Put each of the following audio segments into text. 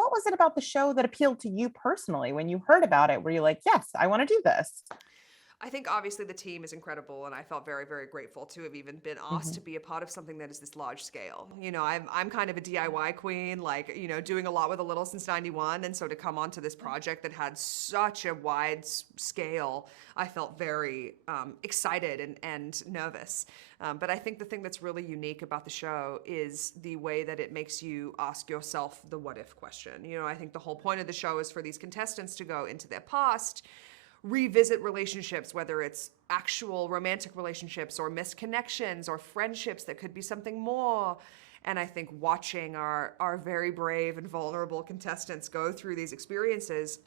what was it about the show that appealed to you personally when you heard about it? Were you like, yes, I want to do this? I think obviously the team is incredible, and I felt very, very grateful to have even been asked to Mhm. be a part of something that is this large scale. I'm kind of a DIY queen, like, doing a lot with a little since '91, and so to come onto this project that had such a wide scale, I felt very excited and nervous. But I think the thing that's really unique about the show is the way that it makes you ask yourself the what if question. I think the whole point of the show is for these contestants to go into their past, revisit relationships, whether it's actual romantic relationships or missed connections or friendships that could be something more. And I think watching our very brave and vulnerable contestants go through these experiences,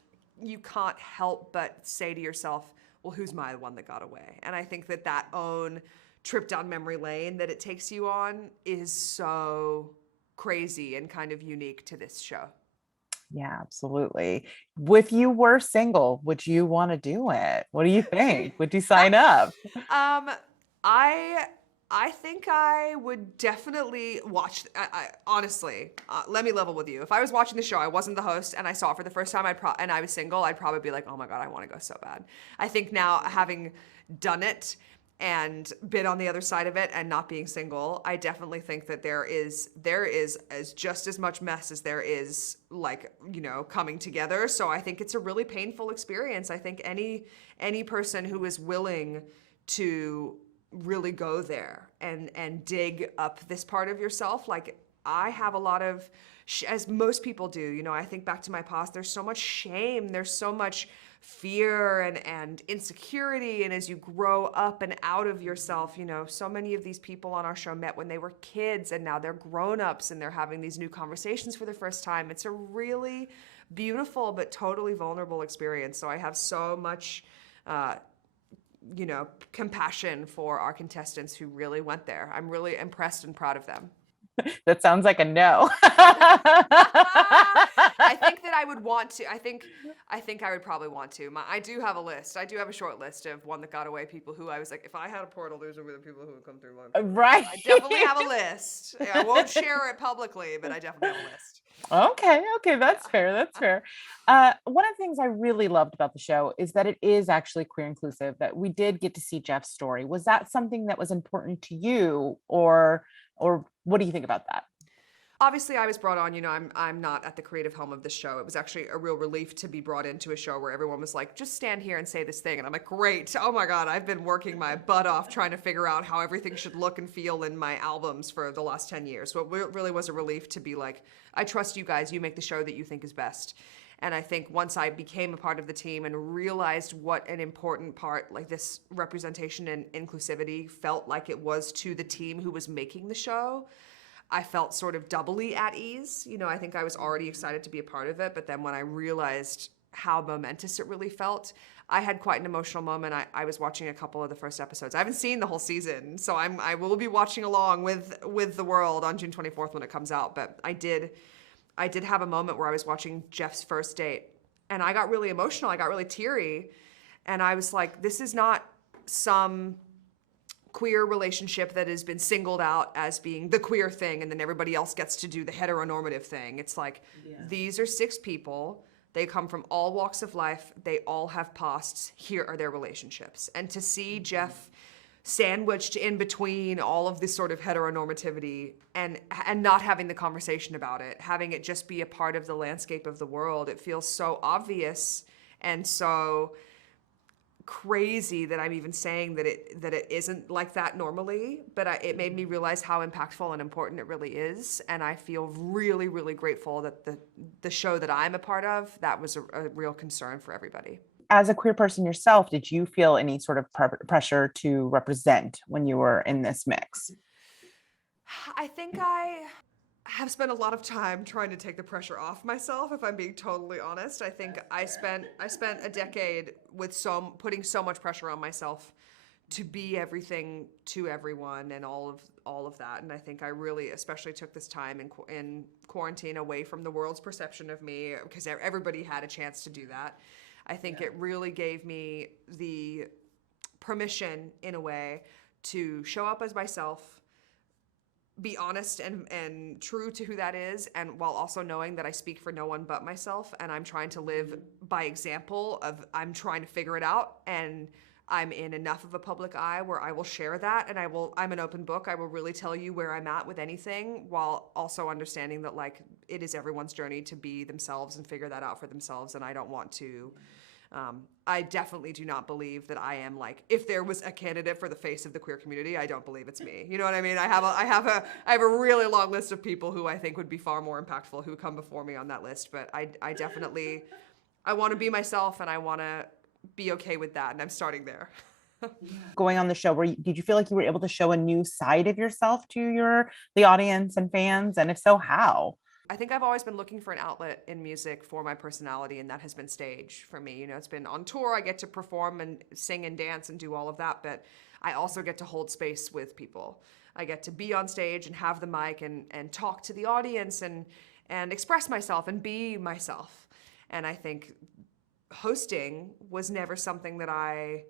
you can't help but say to yourself, well, who's my one that got away? And I think that own trip down memory lane that it takes you on is so crazy and kind of unique to this show. Yeah, absolutely. If you were single, would you want to do it? What do you think? Would you sign up? Um, I I think I would definitely watch. Honestly, let me level with you. If I was watching the show, I wasn't the host, and I saw it for the first time, and I was single, I'd probably be like, "Oh my god, I want to go so bad." I think now, having done it and been on the other side of it and not being single, I definitely think that there is as just as much mess as there is, like, coming together. So I think it's a really painful experience. I think any person who is willing to really go there and dig up this part of yourself, like, I have a lot of as most people do, I think back to my past, there's so much shame, there's so much fear and insecurity, and as you grow up and out of yourself, so many of these people on our show met when they were kids, and now they're grown-ups and they're having these new conversations for the first time. It's a really beautiful but totally vulnerable experience. So I have so much compassion for our contestants who really went there. I'm really impressed and proud of them. That sounds like a no. I think that I would want to. I think I would probably want to. I do have a list. I do have a short list of one that got away people who I was like, if I had a portal, those would be the people who would come through my portal. Right. I definitely have a list. I won't share it publicly, but I definitely have a list. Okay, that's Yeah. fair. That's fair. One of the things I really loved about the show is that it is actually queer inclusive, that we did get to see Jeff's story. Was that something that was important to you, or what do you think about that? Obviously, I was brought on. I'm not at the creative helm of this show. It was actually a real relief to be brought into a show where everyone was like, just stand here and say this thing. And I'm like, great. Oh my God, I've been working my butt off trying to figure out how everything should look and feel in my albums for the last 10 years. So it really was a relief to be like, I trust you guys. You make the show that you think is best. And I think once I became a part of the team and realized what an important part, like, this representation and inclusivity felt like it was to the team who was making the show, I felt sort of doubly at ease. I think I was already excited to be a part of it, but then when I realized how momentous it really felt, I had quite an emotional moment. I was watching a couple of the first episodes. I haven't seen the whole season, so I will be watching along with the world on June 24th when it comes out. But I did have a moment where I was watching Jeff's first date, and I got really emotional. I got really teary, and I was like, this is not some queer relationship that has been singled out as being the queer thing, and then everybody else gets to do the heteronormative thing. It's like, these are six people. They come from all walks of life. They all have pasts. Here are their relationships. And to see Jeff sandwiched in between all of this sort of heteronormativity and not having the conversation about it, having it just be a part of the landscape of the world, it feels so obvious and so crazy that I'm even saying that it isn't like that normally, but it made me realize how impactful and important it really is, and I feel really, really grateful that the show that I'm a part of, that was a real concern for everybody. As a queer person yourself, did you feel any sort of pressure to represent when you were in this mix? I think I have spent a lot of time trying to take the pressure off myself, if I'm being totally honest. I think I spent a decade with putting so much pressure on myself to be everything to everyone and all of that. And I think I really especially took this time in quarantine away from the world's perception of me, because everybody had a chance to do that. I think it really gave me the permission, in a way, to show up as myself, be honest and true to who that is, and while also knowing that I speak for no one but myself, and I'm trying to live by example of I'm trying to figure it out, and I'm in enough of a public eye where I will share that, and I'm an open book. I will really tell you where I'm at with anything, while also understanding that like it is everyone's journey to be themselves and figure that out for themselves, and I don't want to I definitely do not believe that I am like, if there was a candidate for the face of the queer community, I don't believe it's me. You know what I mean? I have a really long list of people who I think would be far more impactful who come before me on that list. But I definitely, I want to be myself, and I want to be okay with that. And I'm starting there. Going on the show, did you feel like you were able to show a new side of yourself to the audience and fans? And if so, how? I think I've always been looking for an outlet in music for my personality, and that has been stage for me. You know, it's been on tour. I get to perform and sing and dance and do all of that, but I also get to hold space with people. I get to be on stage and have the mic and talk to the audience and express myself and be myself. And I think hosting was never something that I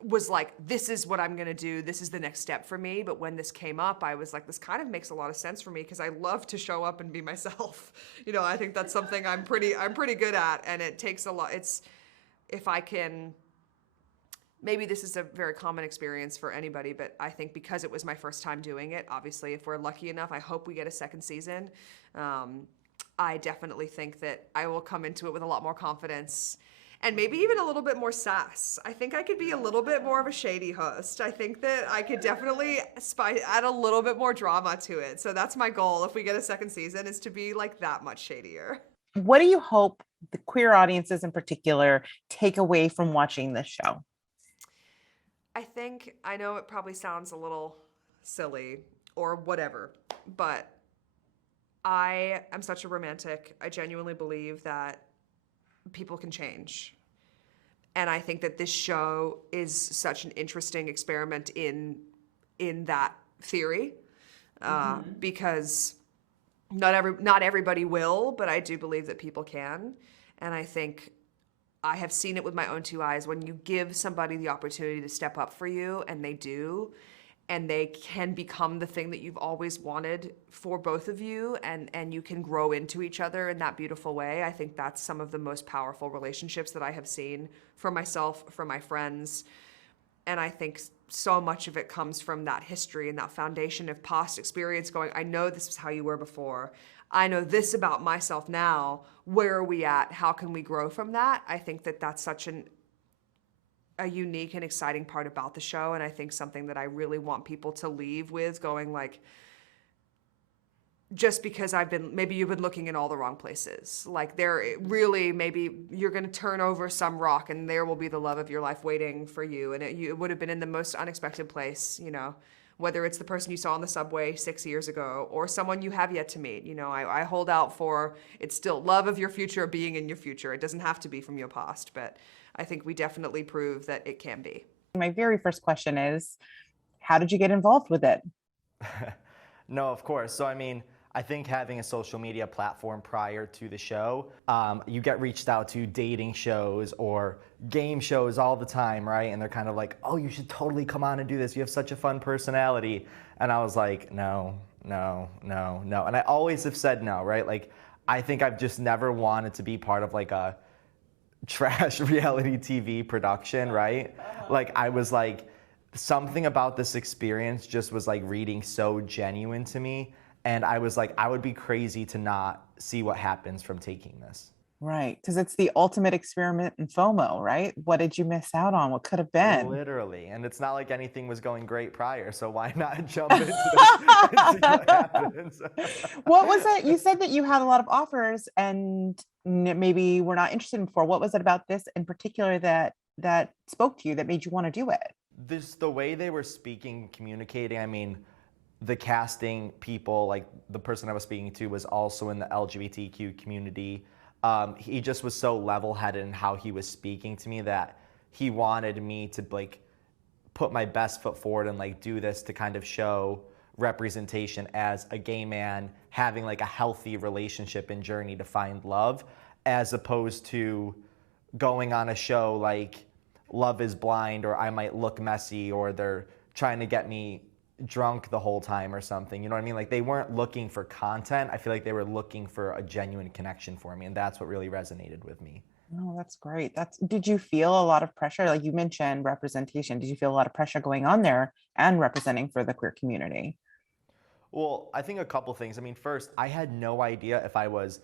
was like, this is what I'm going to do. This is the next step for me. But when this came up, I was like, this kind of makes a lot of sense for me, because I love to show up and be myself. You know, I think that's something I'm pretty good at. And it takes a lot. If I can, maybe this is a very common experience for anybody, but I think because it was my first time doing it, obviously, if we're lucky enough, I hope we get a second season. I definitely think that I will come into it with a lot more confidence, and maybe even a little bit more sass. I think I could be a little bit more of a shady host. I think that I could definitely add a little bit more drama to it. So that's my goal, if we get a second season, is to be like that much shadier. What do you hope the queer audiences in particular take away from watching this show? I know it probably sounds a little silly or whatever, but I am such a romantic. I genuinely believe that people can change. And I think that this show is such an interesting experiment in that theory, because not everybody will, but I do believe that people can. And I think I have seen it with my own two eyes. When you give somebody the opportunity to step up for you, and they do, and they can become the thing that you've always wanted for both of you, and you can grow into each other in that beautiful way. I think that's some of the most powerful relationships that I have seen for myself, for my friends. And I think so much of it comes from that history and that foundation of past experience going, I know this is how you were before. I know this about myself now. Where are we at? How can we grow from that? I think that that's such a unique and exciting part about the show, and I think something that I really want people to leave with, going like, just because maybe you've been looking in all the wrong places. Like, there really, maybe you're going to turn over some rock and there will be the love of your life waiting for you, and it would have been in the most unexpected place, you know, whether it's the person you saw on the subway 6 years ago or someone you have yet to meet. You know, I hold out for, it's still love of your future being in your future. It doesn't have to be from your past, but I think we definitely prove that it can be. My very first question is, how did you get involved with it? No, of course. So, I mean, I think having a social media platform prior to the show, you get reached out to dating shows or game shows all the time, right? And they're kind of like, oh, you should totally come on and do this. You have such a fun personality. And I was like, no. And I always have said no, right? Like, I think I've just never wanted to be part of like a trash reality TV production, right? Like, I was like, something about this experience just was like reading so genuine to me. And I was like, I would be crazy to not see what happens from taking this. Right. Because it's the ultimate experiment in FOMO, right? What did you miss out on? What could have been? Literally. And it's not like anything was going great prior. So why not jump into this and see what happens? What was it? You said that you had a lot of offers and maybe were not interested in before. What was it about this in particular that spoke to you, that made you want to do it? The way they were speaking, communicating, I mean, the casting people, like the person I was speaking to was also in the LGBTQ community. He just was so level-headed in how he was speaking to me that he wanted me to like put my best foot forward and like do this to kind of show representation as a gay man having like a healthy relationship and journey to find love, as opposed to going on a show like Love is Blind, or I Might Look Messy, or they're trying to get me drunk the whole time or something. You know what I mean? Like they weren't looking for content. I feel like they were looking for a genuine connection for me, and that's what really resonated with me. Oh, that's great. Did you feel a lot of pressure? Like you mentioned representation. Did you feel a lot of pressure going on there and representing for the queer community? Well, I think a couple things. I mean, first, I had no idea if I was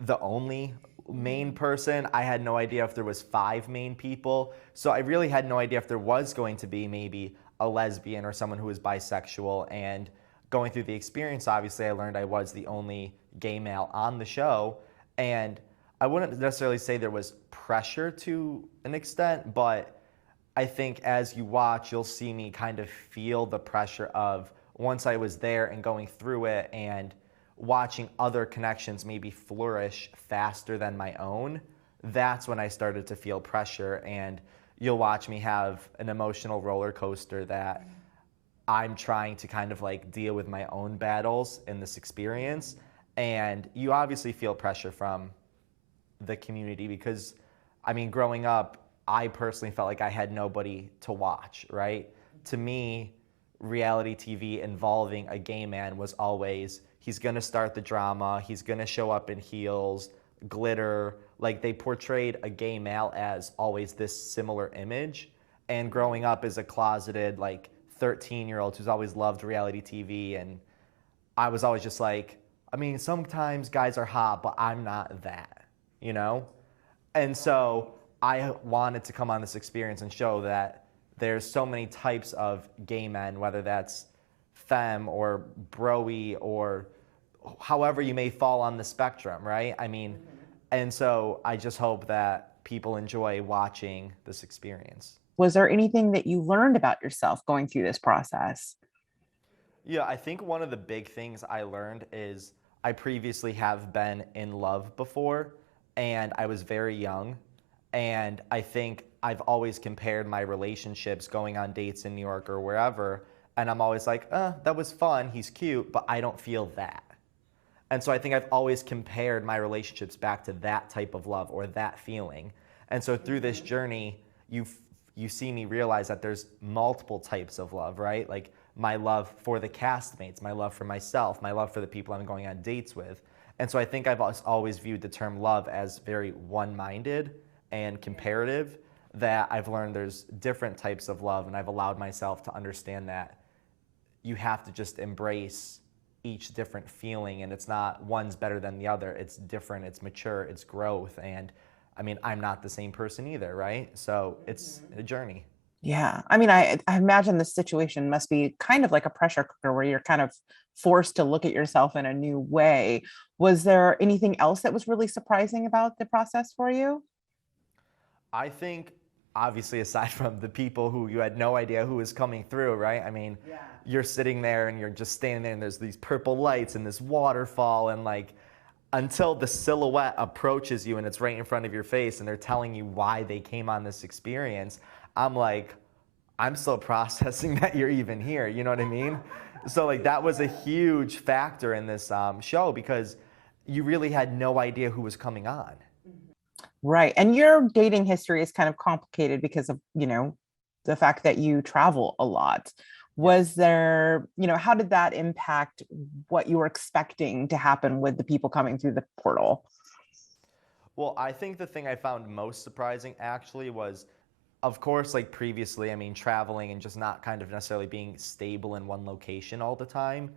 the only main person. I had no idea if there was 5 main people. So I really had no idea if there was going to be maybe a lesbian or someone who was bisexual. And going through the experience, obviously, I learned I was the only gay male on the show. And I wouldn't necessarily say there was pressure to an extent, but I think as you watch, you'll see me kind of feel the pressure of once I was there and going through it and watching other connections maybe flourish faster than my own. That's when I started to feel pressure, and you'll watch me have an emotional roller coaster that I'm trying to kind of like deal with my own battles in this experience. And you obviously feel pressure from the community because, I mean, growing up, I personally felt like I had nobody to watch, right? To me, reality TV involving a gay man was always, he's gonna start the drama, he's gonna show up in heels, glitter. Like they portrayed a gay male as always this similar image. And growing up as a closeted, like 13-year-old who's always loved reality TV, and I was always just like, I mean, sometimes guys are hot, but I'm not that, you know? And so I wanted to come on this experience and show that there's so many types of gay men, whether that's femme or broy or however you may fall on the spectrum, right? I mean, and so I just hope that people enjoy watching this experience. Was there anything that you learned about yourself going through this process? Yeah, I think one of the big things I learned is I previously have been in love before, and I was very young. And I think I've always compared my relationships going on dates in New York or wherever, and I'm always like, that was fun, he's cute, but I don't feel that. And so I think I've always compared my relationships back to that type of love or that feeling. And so through this journey, you see me realize that there's multiple types of love, right? Like my love for the castmates, my love for myself, my love for the people I'm going on dates with. And so I think I've always viewed the term love as very one-minded and comparative, that I've learned there's different types of love, and I've allowed myself to understand that you have to just embrace each different feeling, and it's not one's better than the other. It's different, it's mature, it's growth. And I mean, I'm not the same person either, right? So it's a journey. Yeah. I mean, I imagine this situation must be kind of like a pressure cooker where you're kind of forced to look at yourself in a new way. Was there anything else that was really surprising about the process for you? I think, obviously, aside from the people who you had no idea who was coming through, right? I mean, you're sitting there and you're just standing there and there's these purple lights and this waterfall, and like, until the silhouette approaches you and it's right in front of your face and they're telling you why they came on this experience, I'm like, I'm still processing that you're even here. You know what I mean? So like that was a huge factor in this show, because you really had no idea who was coming on. Right. And your dating history is kind of complicated because of, the fact that you travel a lot. Was there, how did that impact what you were expecting to happen with the people coming through the portal? Well, I think the thing I found most surprising actually was, of course, like previously, I mean, traveling and just not kind of necessarily being stable in one location all the time.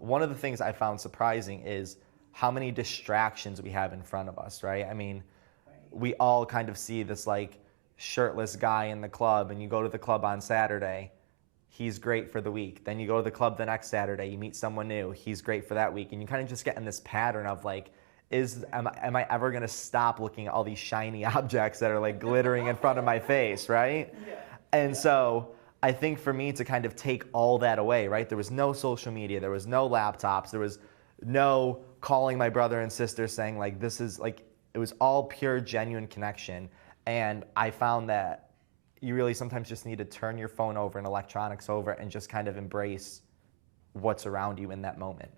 One of the things I found surprising is how many distractions we have in front of us, right? I mean, we all kind of see this like shirtless guy in the club, and you go to the club on Saturday, he's great for the week. Then you go to the club the next Saturday, you meet someone new, he's great for that week. And you kind of just get in this pattern of like, am I ever gonna stop looking at all these shiny objects that are like glittering in front of my face, right? And so I think for me to kind of take all that away, right? There was no social media, there was no laptops, there was no calling my brother and sister saying like, this is like, it was all pure, genuine connection. And I found that you really sometimes just need to turn your phone over and electronics over and just kind of embrace what's around you in that moment.